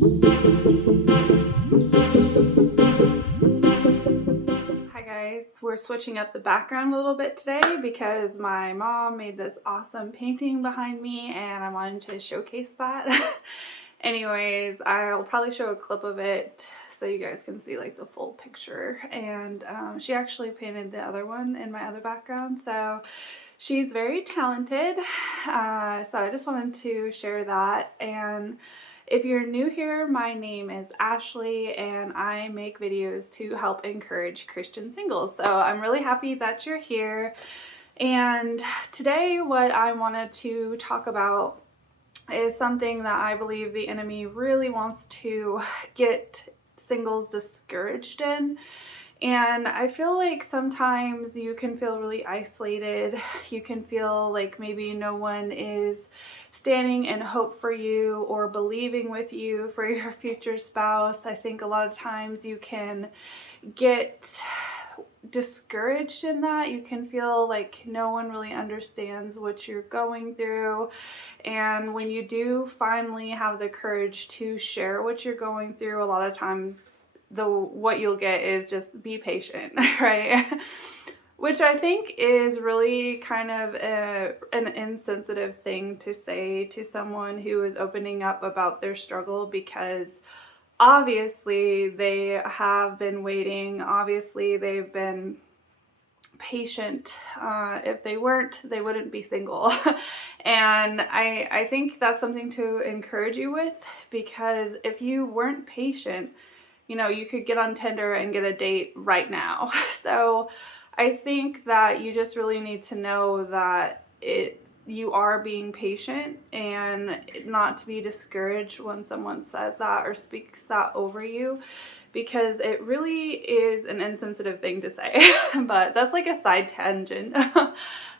Hi guys, we're switching up the background a little bit today because my mom made this awesome painting behind me and I wanted to showcase that. Anyways, I'll probably show a clip of it so you guys can see like the full picture. And she actually painted the other one in my other background, so she's very talented. So I just wanted to share that. And if you're new here, my name is Ashley and I make videos to help encourage Christian singles. So I'm really happy that you're here. And today what I wanted to talk about is something that I believe the enemy really wants to get singles discouraged in. And I feel like sometimes you can feel really isolated. You can feel like maybe no one is standing in hope for you or believing with you for your future spouse. I think a lot of times you can get discouraged in that. You can feel like no one really understands what you're going through. And when you do finally have the courage to share what you're going through, a lot of times what you'll get is just be patient, right? Which I think is really kind of an insensitive thing to say to someone who is opening up about their struggle, because obviously they have been waiting. Obviously they've been patient. If they weren't, they wouldn't be single. And I think that's something to encourage you with, because if you weren't patient, you could get on Tinder and get a date right now. So I think that you just really need to know that you are being patient and not to be discouraged when someone says that or speaks that over you, because it really is an insensitive thing to say. But that's like a side tangent.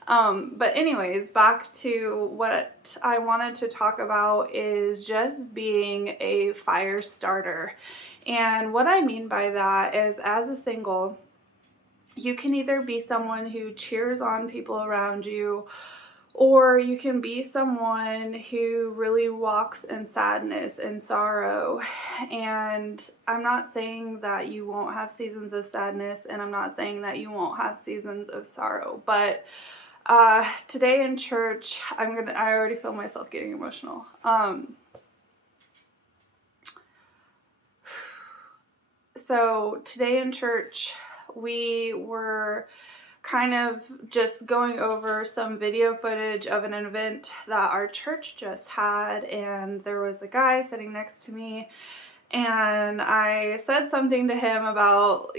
But anyways, back to what I wanted to talk about is just being a fire starter. And what I mean by that is, as a single, you can either be someone who cheers on people around you, or you can be someone who really walks in sadness and sorrow. And I'm not saying that you won't have seasons of sadness, and I'm not saying that you won't have seasons of sorrow, but today in church, I already feel myself getting emotional. So today in church, we were kind of just going over some video footage of an event that our church just had, and there was a guy sitting next to me, and I said something to him about,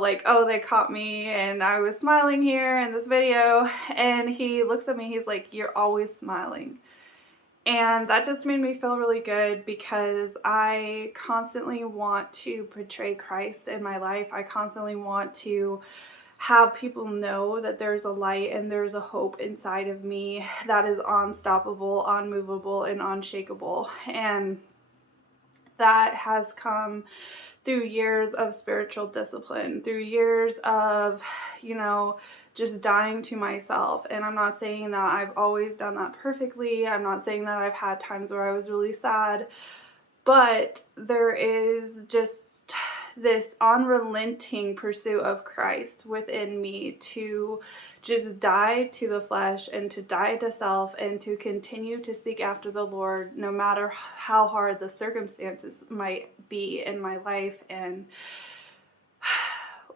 like, oh, they caught me and I was smiling here in this video, and he looks at me, he's like, you're always smiling. And that just made me feel really good, because I constantly want to portray Christ in my life. I constantly want to have people know that there's a light and there's a hope inside of me that is unstoppable, unmovable, and unshakable. And that has come through years of spiritual discipline, through years of, just dying to myself. And I'm not saying that I've always done that perfectly. I'm not saying that I've had times where I was really sad, but there is just this unrelenting pursuit of Christ within me to just die to the flesh and to die to self and to continue to seek after the Lord no matter how hard the circumstances might be in my life. And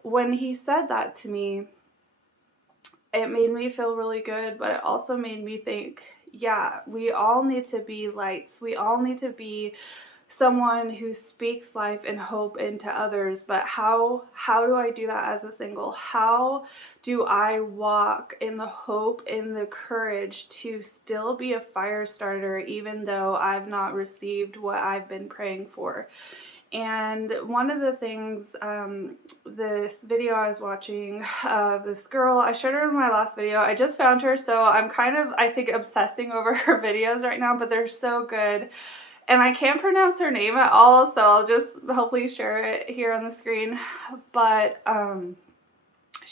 when he said that to me, it made me feel really good, but it also made me think, yeah, we all need to be lights. We all need to be someone who speaks life and hope into others. But how do I do that as a single? How do I walk in the hope, in the courage to still be a fire starter, even though I've not received what I've been praying for? And one of the things, this video I was watching of this girl, I showed her in my last video. I just found her, so I'm kind of, I think, obsessing over her videos right now, but they're so good. And I can't pronounce her name at all, so I'll just hopefully share it here on the screen. But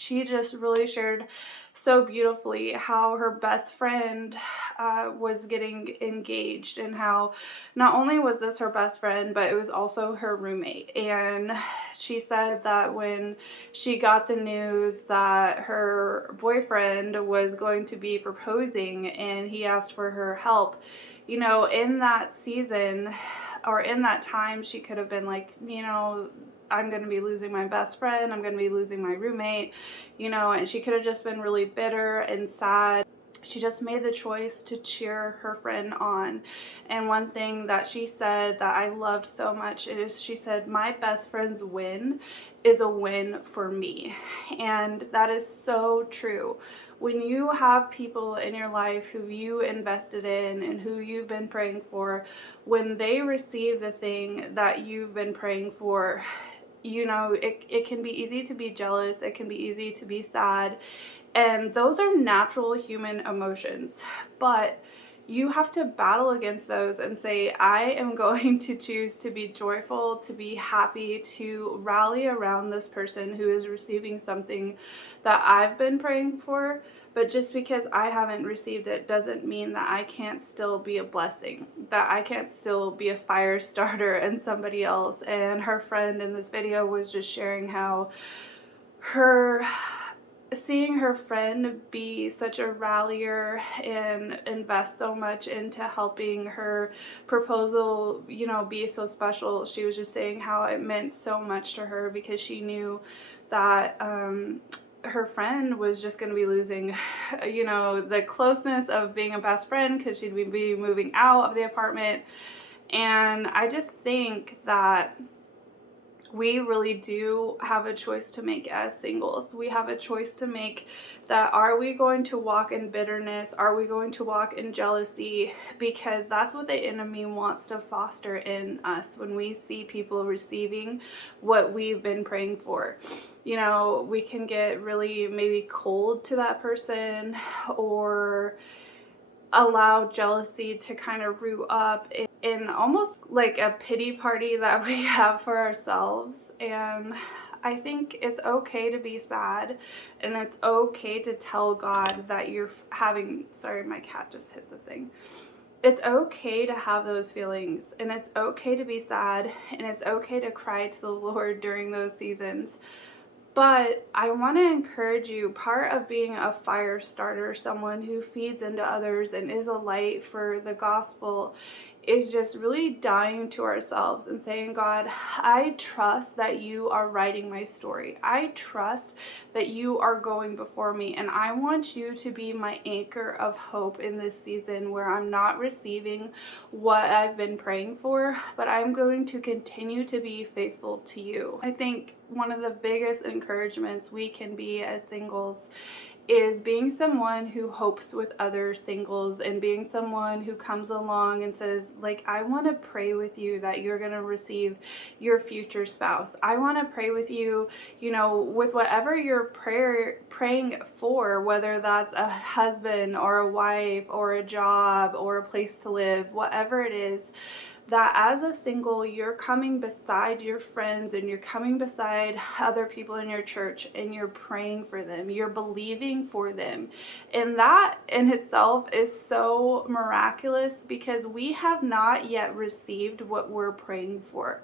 she just really shared so beautifully how her best friend was getting engaged, and how not only was this her best friend, but it was also her roommate. And she said that when she got the news that her boyfriend was going to be proposing and he asked for her help, you know, in that season or in that time, she could have been like, you know, I'm going to be losing my best friend, I'm going to be losing my roommate, you know, and she could have just been really bitter and sad. She just made the choice to cheer her friend on. And one thing that she said that I loved so much is she said, my best friend's win is a win for me. And that is so true. When you have people in your life who you invested in and who you've been praying for, when they receive the thing that you've been praying for, you know, it can be easy to be jealous, it can be easy to be sad, and those are natural human emotions. But you have to battle against those and say, I am going to choose to be joyful, to be happy, to rally around this person who is receiving something that I've been praying for. But just because I haven't received it doesn't mean that I can't still be a blessing, that I can't still be a fire starter in somebody else. And her friend in this video was just sharing how seeing her friend be such a rallier and invest so much into helping her proposal, you know, be so special. She was just saying how it meant so much to her, because she knew that her friend was just going to be losing, you know, the closeness of being a best friend, because she'd be moving out of the apartment. And I just think that we really do have a choice to make as singles. We have a choice to make that, are we going to walk in bitterness? Are we going to walk in jealousy? Because that's what the enemy wants to foster in us when we see people receiving what we've been praying for. You know, we can get really maybe cold to that person, or allow jealousy to kind of root up in almost like a pity party that we have for ourselves. And I think it's okay to be sad, and it's okay to tell God that you're having, sorry, my cat just hit the thing. It's okay to have those feelings, and it's okay to be sad, and it's okay to cry to the Lord during those seasons. But I want to encourage you, part of being a fire starter, someone who feeds into others and is a light for the gospel, is just really dying to ourselves and saying, God, I trust that you are writing my story. I trust that you are going before me, and I want you to be my anchor of hope in this season where I'm not receiving what I've been praying for, but I'm going to continue to be faithful to you. I think one of the biggest encouragements we can be as singles is being someone who hopes with other singles, and being someone who comes along and says, like, I want to pray with you that you're going to receive your future spouse. I want to pray with you, you know, with whatever you're praying for, whether that's a husband or a wife or a job or a place to live, whatever it is, that as a single, you're coming beside your friends and you're coming beside other people in your church, and you're praying for them, you're believing for them. And that in itself is so miraculous, because we have not yet received what we're praying for.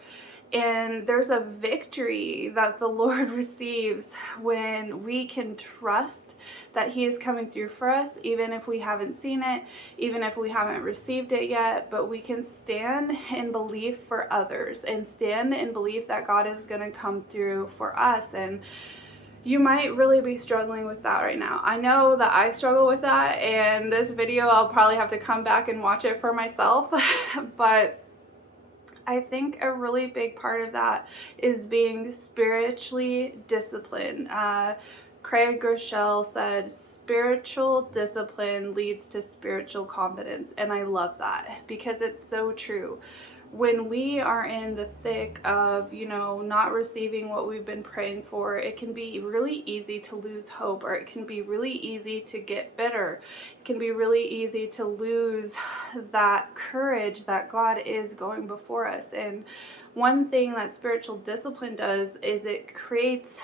And there's a victory that the Lord receives when we can trust that He is coming through for us, even if we haven't seen it, even if we haven't received it yet. But we can stand in belief for others, and stand in belief that God is going to come through for us. And you might really be struggling with that right now. I know that I struggle with that, and this video, I'll probably have to come back and watch it for myself. But I think a really big part of that is being spiritually disciplined. Craig Groeschel said, spiritual discipline leads to spiritual confidence. And I love that, because it's so true. When we are in the thick of, you know, not receiving what we've been praying for, it can be really easy to lose hope, or it can be really easy to get bitter. It can be really easy to lose that courage that God is going before us. And one thing that spiritual discipline does is it creates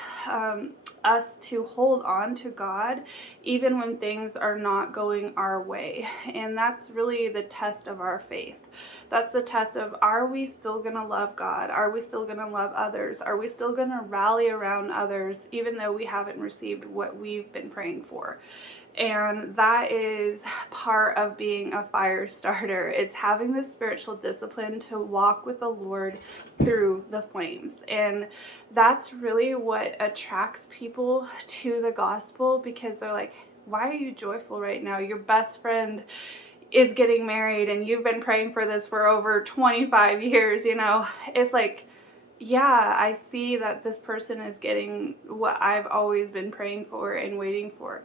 us to hold on to God even when things are not going our way. And that's really the test of our faith. That's the test of, are we still going to love God? Are we still going to love others? Are we still going to rally around others even though we haven't received what we've been praying for? And that is part of being a fire starter. It's having the spiritual discipline to walk with the Lord through the flames. And that's really what attracts people to the gospel, because they're like, why are you joyful right now? Your best friend is getting married and you've been praying for this for over 25 years, you know? It's like, yeah, I see that this person is getting what I've always been praying for and waiting for.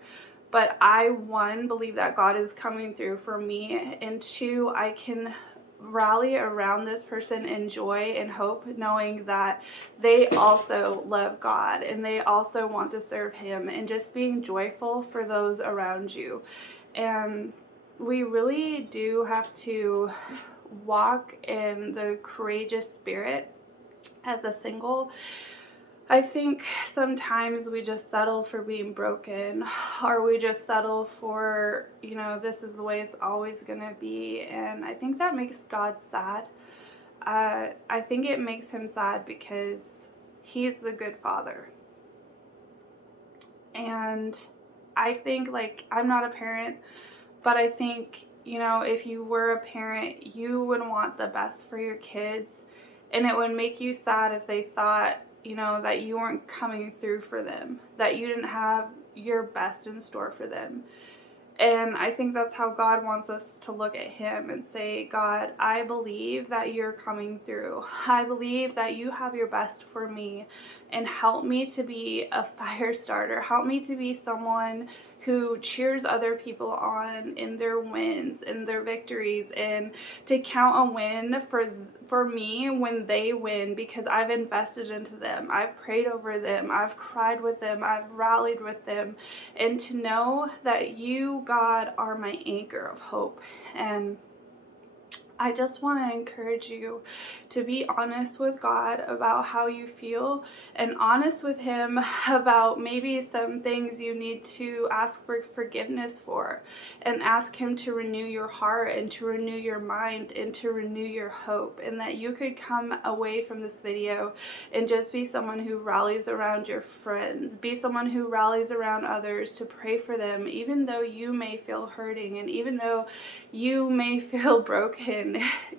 But I, one, believe that God is coming through for me, and two, I can rally around this person in joy and hope, knowing that they also love God and they also want to serve Him, and just being joyful for those around you. And we really do have to walk in the courageous spirit as a single. I think sometimes we just settle for being broken, or we just settle for, you know, this is the way it's always going to be. And I think that makes God sad. I think it makes Him sad because He's the good Father. And I think, like, I'm not a parent, but I think, you know, if you were a parent, you would want the best for your kids. And it would make you sad if they thought, you know, that you weren't coming through for them, that you didn't have your best in store for them. And I think that's how God wants us to look at Him and say, God, I believe that you're coming through. I believe that you have your best for me, and help me to be a fire starter. Help me to be someone who cheers other people on in their wins and their victories, and to count a win for me when they win, because I've invested into them. I've prayed over them. I've cried with them. I've rallied with them. And to know that you, God, are my anchor of hope. And I just want to encourage you to be honest with God about how you feel, and honest with Him about maybe some things you need to ask for forgiveness for, and ask Him to renew your heart and to renew your mind and to renew your hope, and that you could come away from this video and just be someone who rallies around your friends, be someone who rallies around others to pray for them, even though you may feel hurting and even though you may feel broken.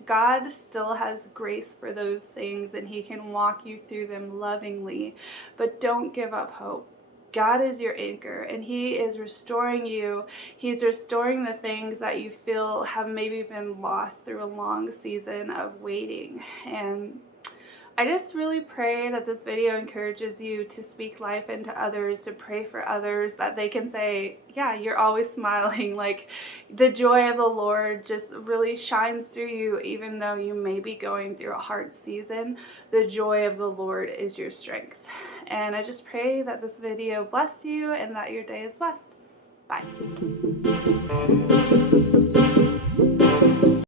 God still has grace for those things, and He can walk you through them lovingly. But don't give up hope. God is your anchor, and He is restoring you. He's restoring the things that you feel have maybe been lost through a long season of waiting. And I just really pray that this video encourages you to speak life into others, to pray for others, that they can say, yeah, you're always smiling. Like, the joy of the Lord just really shines through you, even though you may be going through a hard season. The joy of the Lord is your strength. And I just pray that this video blessed you and that your day is blessed. Bye.